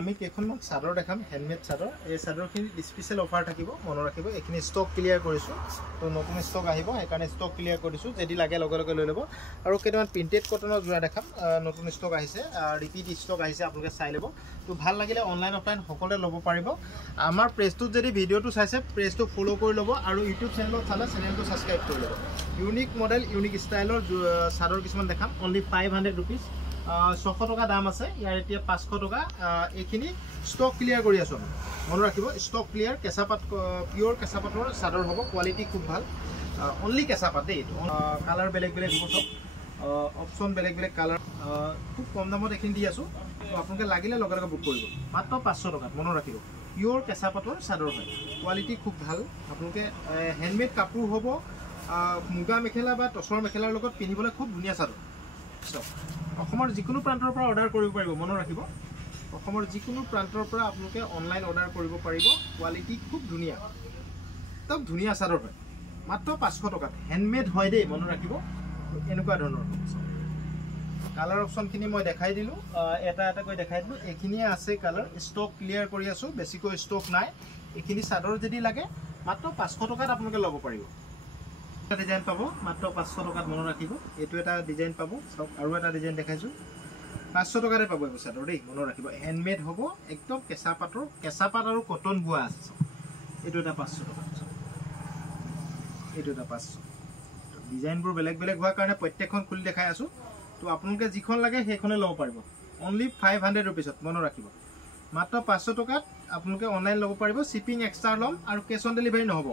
আমি কেইখনমান চাদৰ দেখাম হেণ্ডমেড চাদৰ এই চাদৰখিনি স্পেচিয়েল অফাৰ থাকিব মনত ৰাখিব এইখিনি ষ্টক ক্লিয়াৰ কৰিছোঁ তো নতুন ষ্টক আহিব সেইকাৰণে ষ্টক ক্লিয়াৰ কৰি দিছোঁ যদি লাগে লগে লগে লৈ ল'ব আৰু কেইটামান প্ৰিণ্টেড কটনৰ যোৰা দেখাম নতুন ষ্টক আহিছে ৰিপিট ষ্টক আহিছে আপোনালোকে চাই ল'ব তো ভাল লাগিলে অনলাইন অফলাইন সকলোৱে ল'ব পাৰিব আমাৰ পেজটোত যদি ভিডিঅ'টো চাইছে পেজটো ফ'ল' কৰি ল'ব আৰু ইউটিউব চেনেলত চালে চেনেলটো ছাবস্ক্ৰাইব কৰি ল'ব ইউনিক মডেল ইউনিক ষ্টাইলৰ চাদৰ কিছুমান দেখাম অনলি 500 ৰুপিজ 600 টকা দাম আছে ইয়াৰ এতিয়া 500 টকা এইখিনি ষ্টক ক্লিয়াৰ কৰি আছোঁ আমি মনত ৰাখিব ষ্টক ক্লিয়াৰ কেঁচাপাত পিয়'ৰ কেঁচাপাতৰ চাদৰ হ'ব কোৱালিটি খুব ভাল অনলি কেঁচাপাত দেই কালাৰ বেলেগ বেলেগ হ'ব চব অপশ্যন বেলেগ বেলেগ কালাৰ খুব কম দামত এইখিনি দি আছোঁ তো আপোনালোকে লাগিলে লগে লগে বুক কৰিব মাত্ৰ 500 টকাত মনত ৰাখিব পিয়'ৰ কেঁচাপাতৰ চাদৰ হয় কোৱালিটি খুব ভাল আপোনালোকে হেণ্ডমেড কাপোৰ হ'ব মুগা মেখেলা বা টচৰ মেখেলাৰ লগত পিন্ধিবলৈ খুব ধুনীয়া চাদৰ চব অসমৰ যিকোনো প্ৰান্তৰ পৰা অৰ্ডাৰ কৰিব পাৰিব মনত ৰাখিব অসমৰ যিকোনো প্ৰান্তৰ পৰা আপোনালোকে অনলাইন অৰ্ডাৰ কৰিব পাৰিব কোৱালিটি খুব ধুনীয়া একদম ধুনীয়া চাদৰ হয় মাত্ৰ 500 টকাত হেণ্ডমেড হয় দেই মনত ৰাখিব এনেকুৱা ধৰণৰ কালাৰ অপশ্যনখিনি মই দেখাই দিলোঁ এটা এটাকৈ দেখাই দিলোঁ এইখিনিয়ে আছে কালাৰ ষ্টক ক্লিয়াৰ কৰি আছোঁ বেছিকৈ ষ্টক নাই এইখিনি চাদৰ যদি লাগে মাত্ৰ 500 টকাত আপোনালোকে ল'ব পাৰিব ডিজাইন পাব মাত্ৰ 500 টকাত মনত ৰাখিব এইটো এটা ডিজাইন পাব চাওক আৰু এটা ডিজাইন দেখাইছোঁ 500 টকাতে পাব এই চাদৰ দেই মনত ৰাখিব হেণ্ডমেড হ'ব একদম কেঁচাপাত আৰু কটন বোৱা আছে চাওক এইটো এটা 500 টকা এইটো এটা 500 ডিজাইনবোৰ বেলেগ বেলেগ হোৱাৰ কাৰণে প্ৰত্যেকখন খুলি দেখাই আছোঁ তো আপোনালোকে যিখন লাগে সেইখনে ল'ব পাৰিব অনলি 500 ৰুপিছত মনত ৰাখিব মাত্ৰ 500 টকাত আপোনালোকে অনলাইন ল'ব পাৰিব শ্বিপিং এক্সট্ৰা ল'ম আৰু কেছ অন ডেলিভাৰী নহ'ব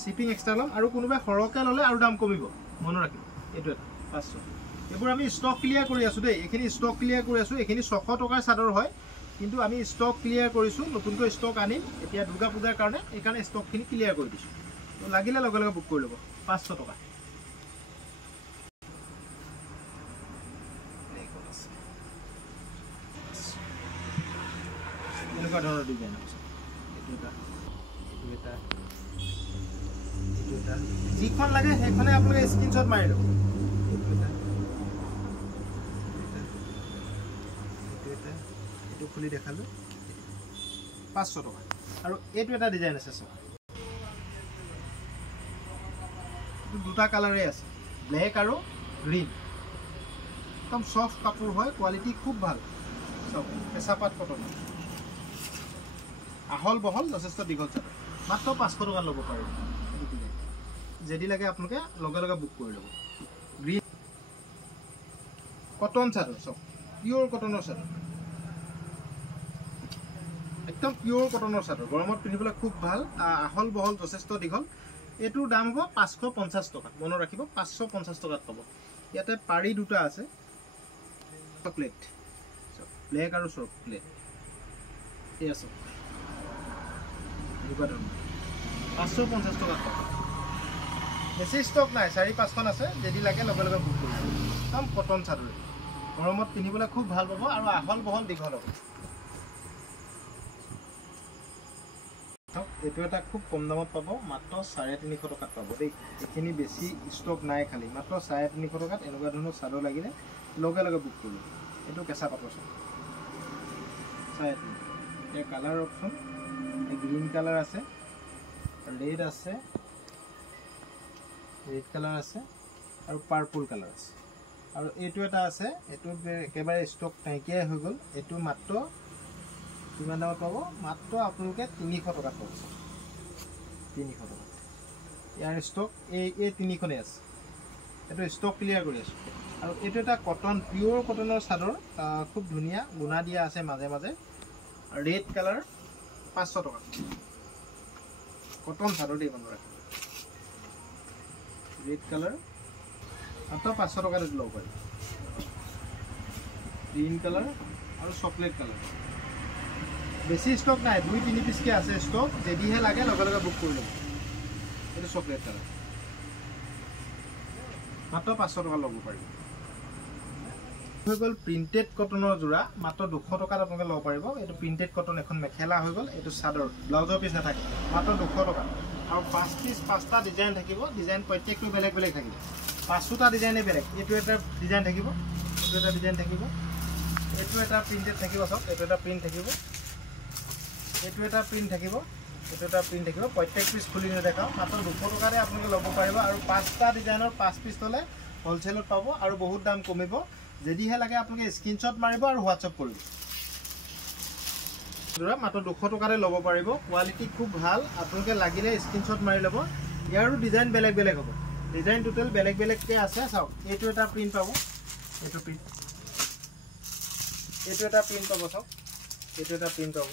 শ্বিপিং এক্সট্ৰা ল'ম আৰু কোনোবাই সৰহকৈ ল'লে আৰু দাম কমিব মনত ৰাখিব এইটো এটা 500 এইবোৰ আমি ষ্টক ক্লিয়াৰ কৰি আছোঁ দেই এইখিনি ষ্টক ক্লিয়াৰ কৰি আছোঁ এইখিনি 600 টকাৰ চাদৰ হয় কিন্তু আমি ষ্টক ক্লিয়াৰ কৰিছোঁ নতুনকৈ ষ্টক আনিম এতিয়া দুৰ্গা পূজাৰ কাৰণে এইকাৰণে ষ্টকখিনি ক্লিয়াৰ কৰি দিছোঁ তো লাগিলে লগে লগে বুক কৰি ল'ব 500 টকা এনেকুৱা ধৰণৰ ডিজাইন আছে এইটো এটা যিখন লাগে সেইখনে আপোনালোকে স্ক্ৰীনশ্বট মাৰি ল'ব এইটো খুলি দেখালোঁ 500 টকা আৰু এইটো এটা ডিজাইন আছে চাওক দুটা কালাৰে আছে ব্লেক আৰু গ্ৰীণ একদম সফ্ট কাপোৰ হয় কোৱালিটি খুব ভাল চাওক কেঁচাপাত কটন আহল বহল যথেষ্ট দীঘল চাদৰ মাত্ৰ 500 টকা ল'ব পাৰিব যদি লাগে আপোনালোকে লগে লগে বুক কৰি ল'ব গ্ৰীণ কটন চাদৰ চব পিয়'ৰ কটনৰ চাদৰ একদম পিয়'ৰ কটনৰ চাদৰ গৰমত পিন্ধিবলৈ খুব ভাল আহল বহল যথেষ্ট দীঘল এইটোৰ দাম হ'ব 550 টকা মনত ৰাখিব 550 টকাত পাব ইয়াতে পাৰি দুটা আছে চকলেট ব্লেক আৰু চকলেট এই আছে 550 টকাত পাব বেছি ষ্টক নাই 4-5খন আছে যদি লাগে লগে লগে বুক কৰিব একদম কটন চাদৰ গৰমত পিন্ধিবলৈ খুব ভাল পাব আৰু আহল বহল দীঘল হ'ব এইটো এটা খুব কম দামত পাব মাত্ৰ 350 টকাত পাব দেই এইখিনি বেছি ষ্টক নাই খালি মাত্ৰ 350 টকাত এনেকুৱা ধৰণৰ চাদৰ লাগিলে লগে লগে বুক কৰিব এইটো কেঁচা পাতৰ চাদৰ 350 এই কালাৰ অপশ্যন গ্ৰীণ কালাৰ আছে ৰেড আছে ৰেড কালাৰ আছে আৰু পাৰ্পল কালাৰ আছে আৰু এইটো এটা আছে এইটো একেবাৰে ষ্টক নাইকিয়াই হৈ গ'ল এইটো মাত্ৰ কিমান দামত পাব মাত্ৰ আপোনালোকে 300 টকাত পাব 300 টকা ইয়াৰ ষ্টক এই তিনিখনেই আছে এইটো ষ্টক ক্লিয়াৰ কৰি আছোঁ আৰু এইটো এটা কটন পিয়'ৰ কটনৰ চাদৰ খুব ধুনীয়া গুণা দিয়া আছে মাজে মাজে ৰেড কালাৰ 500 টকা কটন চাদৰ দেই মনত ৰাখিব ৰেড কালাৰ মাত্ৰ 500 টকাত ল'ব পাৰি গ্ৰীণ কালাৰ আৰু চকলেট কালাৰ বেছি ষ্টক নাই 2-3 পিছকৈ আছে ষ্টক যদিহে লাগে লগে লগে বুক কৰি ল'ব এইটো চকলেট কালাৰ মাত্ৰ 500 টকা ল'ব পাৰিব হৈ গ'ল প্ৰিণ্টেড কটনৰ যোৰা মাত্ৰ 200 টকাত আপোনালোকে ল'ব পাৰিব এইটো প্ৰিণ্টেড কটন এখন মেখেলা হৈ গ'ল এইটো চাদৰ ব্লাউজৰ পিছ নাথাকে মাত্ৰ 200 টকা আৰু 5টা ডিজাইন থাকিব ডিজাইন প্ৰত্যেকটো বেলেগ বেলেগ থাকিব 5টা ডিজাইনে বেলেগ এইটো এটা ডিজাইন থাকিব এইটো এটা ডিজাইন থাকিব এইটো এটা প্ৰিন্টেড থাকিব চাওক এইটো এটা প্ৰিন্ট থাকিব এইটো এটা প্ৰিন্ট থাকিব এইটো এটা প্ৰিন্ট থাকিব প্ৰত্যেক পিস খুলি দেখাও মাত্ৰ 200 টকাৰে আপোনালোকে ল'ব পাৰিব আৰু 5টা ডিজাইনৰ 5 পিস ল'লে হোলসেলত পাব আৰু বহুত দাম কমিব যদিহে লাগে আপোনালোকে স্ক্ৰিনশ্বট মাৰিব আৰু হোৱাটছআপ কৰিব দুৰা মাত্ৰ 200 টকাৰে ল'ব পাৰিব কোৱালিটি খুব ভাল আপোনালোকে লাগিলে স্ক্ৰিনশ্বট মাৰি ল'ব ইয়াৰো ডিজাইন বেলেগ বেলেগ হ'ব ডিজাইন টোটাল বেলেগ বেলেগকে আছে চাওক এইটো এটা প্ৰিন্ট পাব এইটো প্ৰিন্ট এটা প্ৰিন্ট পাব চাওক এইটো এটা প্ৰিন্ট পাব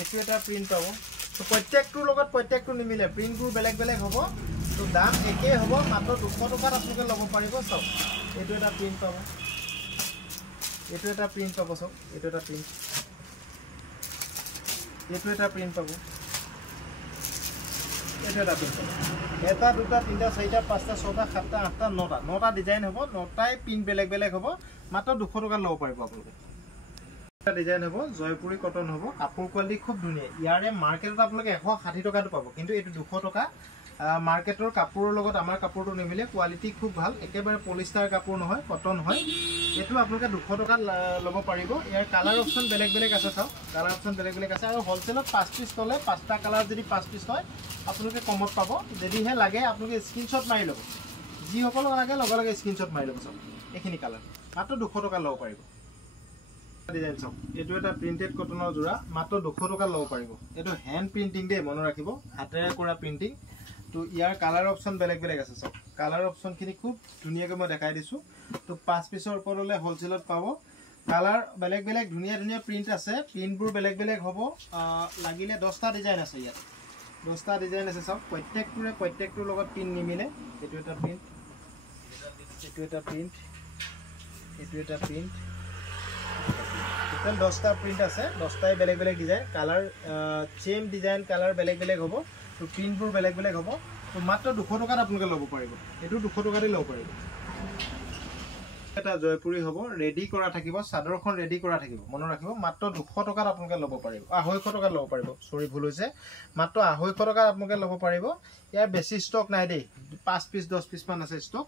এইটো এটা প্ৰিন্ট পাব তো প্ৰত্যেকটোৰ লগত প্ৰত্যেকটো নিমিলে প্ৰিন্টবোৰ বেলেগ বেলেগ হ'ব তো দাম একেই হ'ব মাত্ৰ 200 টকাত আপোনালোকে ল'ব পাৰিব চাওক এইটো এটা প্ৰিন্ট পাব এইটো এটা প্ৰিন্ট পাব চাওক এইটো এটা প্ৰিন্ট এইটো এটা প্ৰিন্ট পাব এইটো এটা প্ৰিন্ট পাব এটা দুটা তিনটা চাৰিটা পাঁচটা ছটা সাতটা আঠটা নটা ডিজাইন হ'ব নটাই প্ৰিন্ট বেলেগ বেলেগ হ'ব মাত্ৰ 200 টকাত ল'ব পাৰিব আপোনালোকে এটা ডিজাইন হ'ব জয়পুৰী কটন হ'ব কাপোৰ কোৱালিটি খুব ধুনীয়া ইয়াৰে মাৰ্কেটত আপোনালোকে 160 টকাটো পাব কিন্তু এইটো 200 টকা মাৰ্কেটৰ কাপোৰৰ লগত আমাৰ কাপোৰটো নিমিলে কোৱালিটি খুব ভাল একেবাৰে পলিষ্টাৰ কাপোৰ নহয় কটন হয় এটো আপোনালোকে 200 টকাত ল'ব পাৰিব ইয়াৰ কালাৰ অপচন বেলেগ বেলেগ আছে চাওক কালাৰ অপচন বেলেগ বেলেগ আছে আৰু হোলসেলত 5 পিস ল'লে 5টা কালাৰ যদি 5 পিস হয় আপোনালোকে কমত পাব যদিহে লাগে আপোনালোকে স্ক্ৰিনশ্বট মাৰি ল'ব যি সকলো লাগে লগে লগে স্ক্ৰিনশ্বট মাৰি ল'ব চাওক এইখিনি কালাৰ মাত্ৰ 200 টকা ল'ব পাৰিব ডিজাইন চাওক এইটো এটা প্ৰিন্টেড কটনৰ জোৰা মাত্ৰ 200 টকা ল'ব পাৰিব এইটো হ্যান্ড প্ৰিন্টিং দে মনত ৰাখিব হাতেৰে কৰা প্ৰিন্টিং তো ইয়াৰ কালাৰ অপচন বেলেগ বেলেগ আছে চাওক কালাৰ অপচন খিনি খুব ধুনীয়াকৈ মই দেখাই দিছো তো 5 পিসৰ ওপৰলৈ হোলসেলত পাব কালাৰ বেলেগ বেলেগ ধুনীয়া ধুনীয়া প্ৰিন্ট আছে প্ৰিন্টবোৰ বেলেগ বেলেগ হ'ব লাগিলে 10টা ডিজাইন আছে ইয়াত 10টা ডিজাইন আছে চাওক প্ৰত্যেকটোৰ লগত প্ৰিন্ট নিমিলে এইটো এটা প্ৰিন্ট এইটো এটা প্ৰিন্ট এইটো এটা প্ৰিন্ট টোটাল 10টা প্ৰিন্ট আছে 10টাই বেলেগ বেলেগ ডিজাইন কালাৰ চেম ডিজাইন কালাৰ বেলেগ বেলেগ হ'ব তো প্ৰিন্টবোৰ বেলেগ বেলেগ হ'ব তো মাত্ৰ 200 টকাত আপোনালোকে ল'ব পাৰিব এটো 200 টকাতে ল'ব পাৰিব এটা জয়পুৰী হ'ব ৰেডি কৰা থাকিব চাদৰখন ৰেডি কৰা থাকিব মনত ৰাখিব মাত্ৰ 200 টকাত আপোনালোকে ল'ব পাৰিব 250 টকাত ল'ব পাৰিব সৰি ভুল হৈছে মাত্ৰ 250 টকাত আপোনালোকে ল'ব পাৰিব ইয়াৰ বেছি ষ্টক নাই দেই 5 পিস 10 পিস মান আছে ষ্টক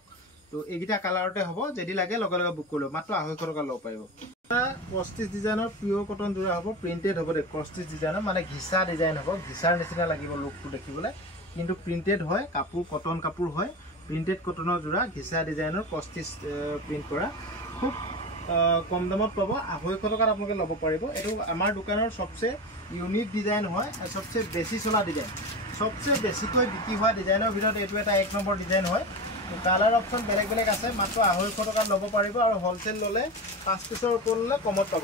তো এইগিটা কালাৰতে হ'ব যদি লাগে লগে লগে বুক কৰিব মাত্ৰ 250 টকা ল'ব পাৰিব ক্ৰষ্টিচ ডিজাইনৰ পিওৰ কটন জোৰা হ'ব প্ৰিন্টেড হ'ব দে ক্ৰষ্টিচ ডিজাইনৰ মানে ঘিচা ডিজাইন হ'ব ঘিচাৰ নিচিনা লাগিব লুকটো দেখিবলৈ কিন্তু প্ৰিন্টেড হয় কাপোৰ কটন কাপোৰ হয় প্ৰিন্টেড কটনৰ জোৰা ঘিচা ডিজাইনৰ ক্ৰষ্টিচ প্ৰিন্ট কৰা খুব কম দামত পাব 250 টকাত আপোনালোকে ল'ব পাৰিব এটো আমাৰ দোকানৰ সবচে ইউনিক ডিজাইন হয় সবচে বেছি চলা ডিজাইন সবচে বেছিকৈ বিক্ৰী হোৱা ডিজাইনৰ ভিতৰত এটো এটা 1 নম্বৰ ডিজাইন হয় কালাৰ অপচন বেলেগ বেলেগ আছে মাত্ৰ 250 টকাত ল'ব পাৰিব আৰু হোলসেল ল'লে 5 পিসৰ ওপৰলৈ কমত পাব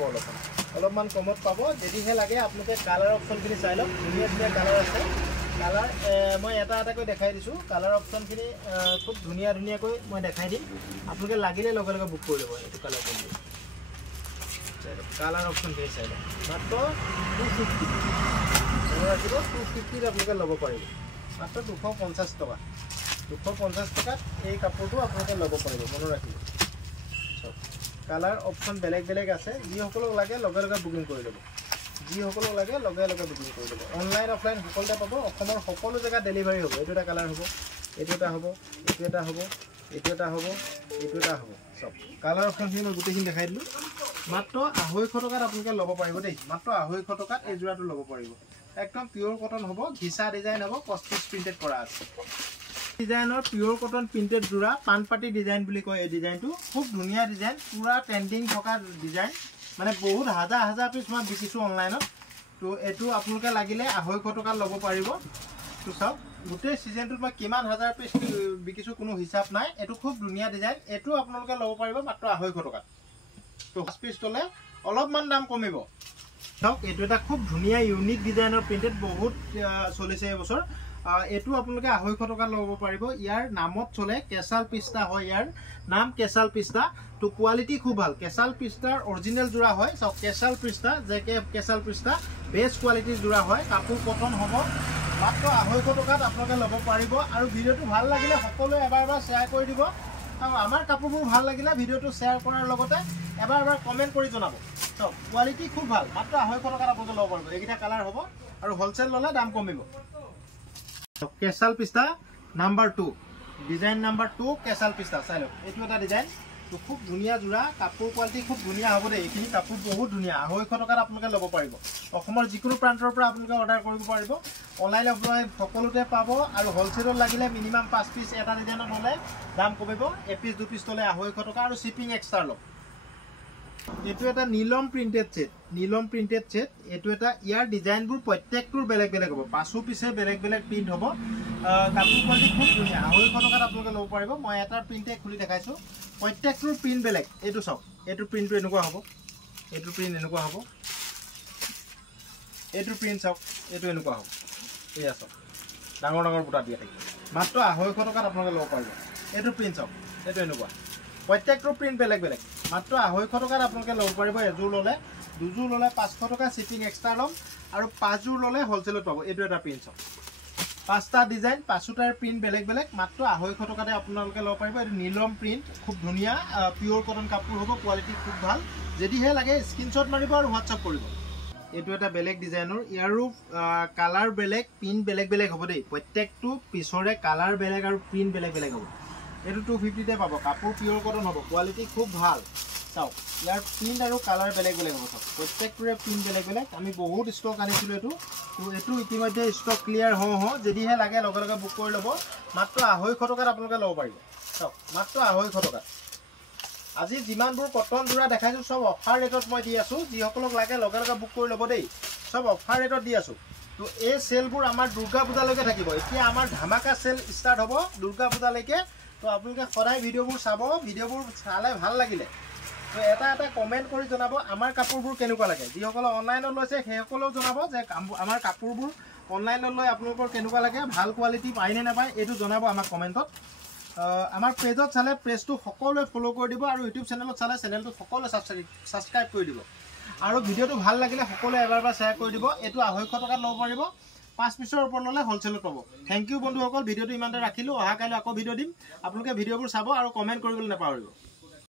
অলপমান কমত পাব যদিহে লাগে আপোনালোকে কালাৰ অপচনখিনি চাই লওক ধুনীয়া ধুনীয়া কালাৰ আছে কালাৰ মই এটা এটাকৈ দেখাই দিছোঁ কালাৰ অপচনখিনি খুব ধুনীয়া ধুনীয়াকৈ মই দেখাই দিম আপোনালোকে লাগিলে লগে লগে বুক কৰি ল'ব এইটো কালাৰ কৰি কালাৰ অপচনখিনি চাই লওক মাত্ৰ 250 আপোনালোকে ল'ব পাৰিব মাত্ৰ 250 টকা 250 টকাত এই কাপোৰটো আপোনালোকে ল'ব পাৰিব মনত ৰাখিব কালাৰ অপচন বেলেগ বেলেগ আছে যিসকলক লাগে লগে লগে বুকিং কৰি ল'ব যিসকলক লাগে লগে লগে বুকিং কৰি ল'ব অনলাইন অফলাইন সকলোতে পাব অসমৰ সকলো জেগা ডেলিভাৰী হ'ব এইটো এটা কালাৰ হ'ব এইটো এটা হ'ব এইটো এটা হ'ব এইটো এটা হ'ব এইটো এটা হ'ব সব কালাৰ অপচনখিনি মই গোটেইখিনি দেখাই দিলোঁ মাত্ৰ 250 টকাত আপোনালোকে ল'ব পাৰিব দেই মাত্ৰ 250 টকাত এই জোৰাটো ল'ব পাৰিব একদম পিওৰ কটন হ'ব ঘিচা ডিজাইন হ'ব ক্ৰষ্টিচ প্ৰিন্টেড কৰা আছে ডিজাইনৰ পিওৰ কটন প্ৰিন্টেড জোৰা পানপাটি ডিজাইন বুলি কয় এই ডিজাইনটো খুব ধুনীয়া ডিজাইন পুৰা ট্ৰেন্ডিং থকা ডিজাইন মানে বহুত হাজাৰ হাজাৰ পিস মই বিকিছোঁ অনলাইনত তো এটো আপোনালোকে লাগিলে 250 টকা ল'ব পাৰিব তো চাওক গোটেই সিজনটোত মই কিমান হাজাৰ পিস বিকিছোঁ কোনো হিচাপ নাই এটো খুব ধুনীয়া ডিজাইন এটো আপোনালোকে ল'ব পাৰিব মাত্ৰ 250 টকা তো 5 পিস ল'লে অলপমান দাম কমিব চাওক এটো এটা খুব ধুনীয়া ইউনিক ডিজাইনৰ প্ৰিন্টেড বহুত চলিছে এই বছৰ এটো আপোনালোকে 250 টকা ল'ব পাৰিব ইয়াৰ নামত চলে কেসাল পিস্তা হয় ইয়াৰ নাম কেসাল পিস্তা তো কোৱালিটি খুব ভাল কেসাল পিস্তাৰ অৰিজিনাল জোৰা হয় সব কেসাল পিস্তা যেকে কেসাল পিস্তা বেস্ট কোৱালিটিৰ জোৰা হয় কাপোৰ কটন হ'ব মাত্ৰ 250 টকাত আপোনালোকে ল'ব পাৰিব আৰু ভিডিওটো ভাল লাগিলে সকলোৱে এবাৰ শ্বেয়াৰ কৰি দিব আৰু আমাৰ কাপোৰবোৰ ভাল লাগিলে ভিডিওটো শ্বেয়াৰ কৰাৰ লগতে এবাৰ কমেন্ট কৰি জনাব তো কোৱালিটি খুব ভাল মাত্ৰ 250 টকাত আপোনালোকে ল'ব পাৰিব এইগিটা কালাৰ হ'ব আৰু হোলসেল ল'লে দাম কমিব কেসাল পিস্তা নাম্বাৰ 2 ডিজাইন নাম্বাৰ 2 কেসাল পিস্তা চাই লওক এইটো এটা ডিজাইন তো খুব ধুনীয়া যোৰা কাপোৰ কোৱালিটি খুব ধুনীয়া হ'ব দেই এইখিনি কাপোৰ বহুত ধুনীয়া 250 টকাত আপোনালোকে ল'ব পাৰিব অসমৰ যিকোনো প্ৰান্তৰ পৰা আপোনালোকে অৰ্ডাৰ কৰিব পাৰিব অনলাইন অফলাইন সকলোতে পাব আৰু হোলচেলত লাগিলে মিনিমাম 5 পিস এটা ডিজাইনত হ'লে দাম কমিব 1 পিস 2 পিস তলে 250 টকা আৰু শিপিং এক্সট্ৰা ল'ব এটো এটা নীলম প্ৰিন্টেড সেট এটো এটা ইয়াৰ ডিজাইনবোৰ প্ৰত্যেকটোৰ বেলেগ বেলেগ হ'ব পাঁচো পিছে বেলেগ বেলেগ প্ৰিন্ট হ'ব কাপোৰ কোৱালিটি খুব ধুনীয়া 250 টকাত আপোনালোকে ল'ব পাৰিব মই এটা প্ৰিন্টে খুলি দেখাইছো প্ৰত্যেকটোৰ প্ৰিন্ট বেলেগ এটো চাওক এটো প্ৰিন্টটো এনেকুৱা হ'ব এটো প্ৰিন্ট এনেকুৱা হ'ব এটো প্ৰিন্ট চাওক এটো এনেকুৱা হ'ব এয়া চাওক ডাঙৰ ডাঙৰ বুটা দিয়া থাকিব মাত্ৰ 250 টকাত আপোনালোকে ল'ব পাৰিব এটো প্ৰিন্ট চাওক এটো এনেকুৱা প্ৰত্যেকটোৰ প্ৰিন্ট বেলেগ বেলেগ মাত্ৰ 250 টকাত আপোনালোকে ল'ব পাৰিব এযোৰ ল'লে দুযোৰ ল'লে 500 টকা শিপিং এক্সট্ৰা ল'ম আৰু পাঁচযোৰ ল'লে হোলচেলত পাব এটো এটা প্ৰিন্ট চাওক পাঁচটা ডিজাইন পাঁচটাৰ প্ৰিন্ট বেলেগ বেলেগ মাত্ৰ 250 টকাতে আপোনালোকে ল'ব পাৰিব এটো নীলম প্ৰিন্ট খুব ধুনীয়া পিওৰ কটন কাপোৰ হ'ব কোৱালিটি খুব ভাল যদিহে লাগে স্ক্ৰিনশ্বট মাৰিব আৰু হোৱাটছআপ কৰিব এটো এটা বেলেগ ডিজাইনৰ ইয়াৰো কালাৰ বেলেগ প্ৰিন্ট বেলেগ বেলেগ হ'ব দেই প্ৰত্যেকটো পিছৰে কালাৰ বেলেগ আৰু প্ৰিন্ট বেলেগ বেলেগ হ'ব এটো 250 তে পাব কাপোৰ পিওৰ কটন হ'ব কোৱালিটি খুব ভাল চাওক ইয়াৰ প্ৰিন্ট আৰু কালাৰ বেলেগ বেলেগ হ'ব চাওক প্ৰত্যেকটোৰে প্ৰিন্ট বেলেগ বেলেগ আমি বহুত ষ্টক আনিছিলো এটো তো এটো ইতিমধ্যে ষ্টক ক্লিয়াৰ যদিহে লাগে লগে লগে বুক কৰি ল'ব মাত্ৰ 250 টকাত আপোনালোকে ল'ব পাৰিব চাওক মাত্ৰ 250 টকা আজি যিমানবোৰ কটন যোৰা দেখাইছো সব অফাৰ ৰেটত মই দি আছো যিসকলক লাগে লগে লগে বুক কৰি ল'ব দেই সব অফাৰ ৰেটত দি আছো তো এই সেলবোৰ আমাৰ দুৰ্গা পূজালৈকে থাকিব এতিয়া আমাৰ ধামাকা সেল ষ্টাৰ্ট হ'ব দুৰ্গা পূজালৈকে তো আপোনালোকে সদায় ভিডিঅ'বোৰ চাব ভিডিঅ'বোৰ চালে ভাল লাগিলে তো এটা এটা কমেন্ট কৰি জনাব আমাৰ কাপোৰবোৰ কেনেকুৱা লাগে যিসকল অনলাইনত লৈছে সেইসকলেও জনাব যে আমাৰ কাপোৰবোৰ অনলাইনত লৈ আপোনালোকৰ কেনেকুৱা লাগে ভাল কোৱালিটি পাইনে নাপায় এইটো জনাব আমাক কমেন্টত আমাৰ পেজত চালে পেজটো সকলোৱে ফলো কৰি দিব আৰু ইউটিউব চেনেলত চালে চেনেলটো সকলোৱে সাবস্ক্ৰাইব কৰি দিব আৰু ভিডিঅ'টো ভাল লাগিলে সকলোৱে এবাৰ শ্বেয়াৰ কৰি দিব এইটো 250 টকাত ল'ব পাৰিব 5 পিছৰ ওপৰত ল'লে হোলচেলত পাব থ্যাংক ইউ বন্ধুসকল ভিডিঅ'টো ইমানতে ৰাখিলো অহা কাইলৈ আকৌ ভিডিঅ' দিম আপোনালোকে ভিডিঅ'বোৰ চাব আৰু কমেন্ট কৰিবলৈ নাপাহৰিব